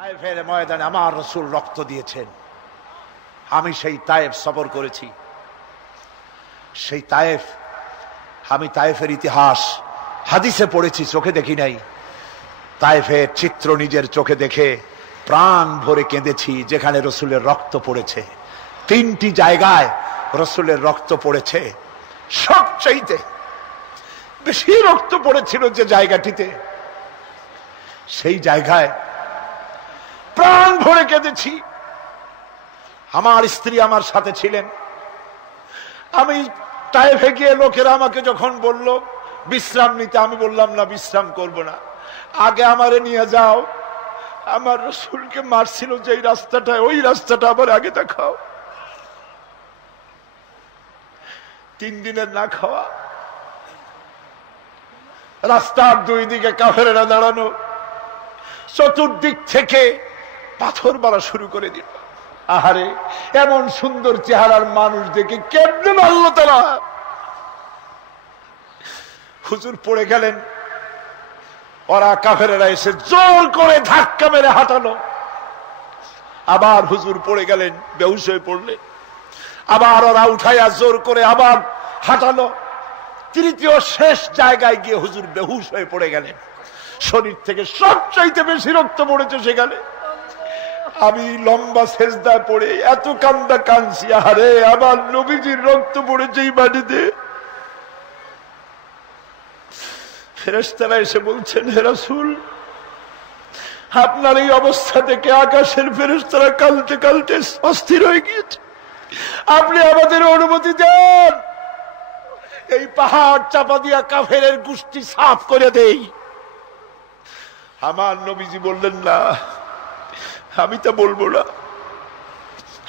তায়েফের ময়দানে আমার রসুল রক্ত দিয়েছেন। আমি সেই তায়েফ সফর করেছি। সেই তায়েফ, আমি তায়েফের ইতিহাস হাদিসে পড়েছি, চোখে দেখি নাই। তায়েফের চিত্র নিজের চোখে দেখে প্রাণ ভরে কেঁদেছি, যেখানে রসুলের রক্ত পড়েছে। তিনটি জায়গায় রসুলের রক্ত পড়েছে। সবচাইতে বেশি রক্ত পড়েছিল যে জায়গাটিতে। সেই জায়গায় ভরে কেঁদেছি। আমার স্ত্রী আমার সাথে ছিলেন। আমি টাইফে গিয়ে লোকেরা আমাকে যখন বলল, বিশ্রাম নিতে, আমি বললাম, না, বিশ্রাম করব না। আগে আমারে নিয়ে যাও। আমার রসুলকে মারছিল যে রাস্তাটা ওই রাস্তাটা আবার আগে দেখাও। তিন দিনের না খাওয়া। রাস্তার দুই দিকে কাফেরেরা দাঁড়ানো। চতুর্দিক থেকে পাথর মারা শুরু করে দিল। আহারে, এমন সুন্দর চেহারার মানুষ দেখে কেমনে মারল তারা? হুজুর পড়ে গেলেন। ওরা কাফেরেরা এসে জোর করে ধাক্কা মেরে হাঁটালো। আবার হুজুর পড়ে গেলেন, বেহুশ হয়ে পড়লেন। আবার ওরা উঠাইয়া জোর করে আবার হাঁটালো। তৃতীয় শেষ জায়গায় গিয়ে হুজুর বেহুশ হয়ে পড়ে গেলেন। শরীর থেকে সবচাইতে বেশি রক্ত পড়েছে সেখানে। আমি লম্বা সেজদায় পড়ে এত কান্দা কানছি আরে আমার নবীজির রক্ত পড়েছে এই মাটিতে ফেরেস্তারা এসে বলছেন হেরাসুল আপনার এই অবস্থা থেকে আকাশের ফেরেস্তারা কালতে কালতে অস্থির হয়ে গিয়েছে। আপনি আমাদের অনুমতি দেন। এই পাহাড় চাপা দিয়া কাফের গোষ্ঠী সাফ করে দেই। আমার নবীজি বললেন, না আমি তা বলব না।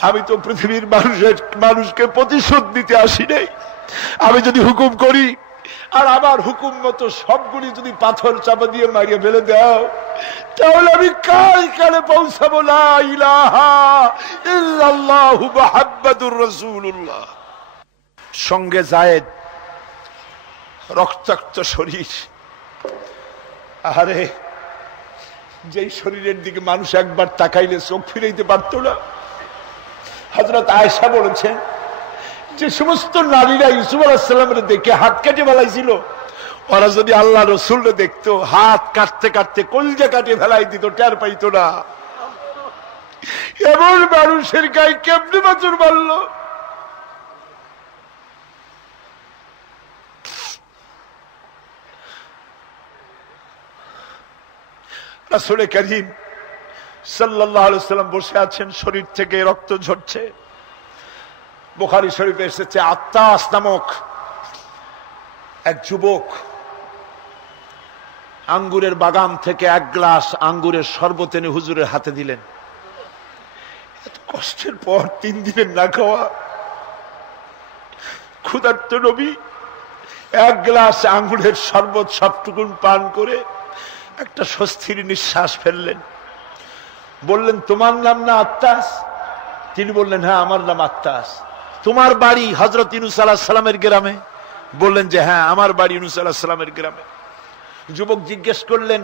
আমি তো পৃথিবীর মানুষের, মানুষকে প্রতিশোধ দিতে আসি নাই। আমি যদি হুকুম করি, আর আমার হুকুম মতো সবগুলি যদি পাথর চাপা দিয়ে মারিয়ে ফেলে দাও, তাহলে আমি কাল কালে পৌঁছাবো না সঙ্গে জায়েদ, রক্তাক্ত শরীর। আরে যেই শরীরের দিকে মানুষ একবার তাকাইলে চোখ ফিরাইতে পারত না। হজরত আয়সা বলেছেন যে সমস্ত নারীরা ইসুফ আলাহিসাল্লামের দেখে হাত কেটে ফেলাইছিল। ওরা যদি আল্লাহ রসুল দেখতো, হাত কাটতে কাটতে কলজা কাটে ফেলাই দিত, টের পাইতো না। এমন মানুষের গায়ে কেমনি বাচুর মারল? রাসুল করিম সাল্লাম বসে আছেন, শরীর থেকে রক্ত ঝরছে। বোখারি শরীফে এসেছে আত্মাস নামক এক যুবক আঙ্গুরের বাগান থেকে এক গ্লাস আঙ্গুরের শরবত এনে হুজুরের হাতে দিলেন। এত কষ্টের পর তিন দিনের না খাওয়া। ক্ষুধার্ত নবী, এক গ্লাস আঙ্গুরের শরবত সবটুকুন পান করে একটা স্বস্তির নিঃশ্বাস ফেললেন। বললেন, তোমার নাম না আত্মাস তিনি বললেন হ্যাঁ আমার নাম আত্মাস তোমার বাড়ি হজরত ইনুস আলাহ সালামের গ্রামে? বললেন যে হ্যাঁ আমার বাড়ি ইনুস আলাহ সালামের গ্রামে। যুবক জিজ্ঞেস করলেন,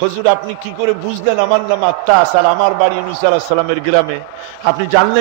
হজুর, আপনি কি করে বুঝলেন আমার নাম আত্মাস আর আমার বাড়ি ইনুস আলাহ সালামের গ্রামে? আপনি জানলেন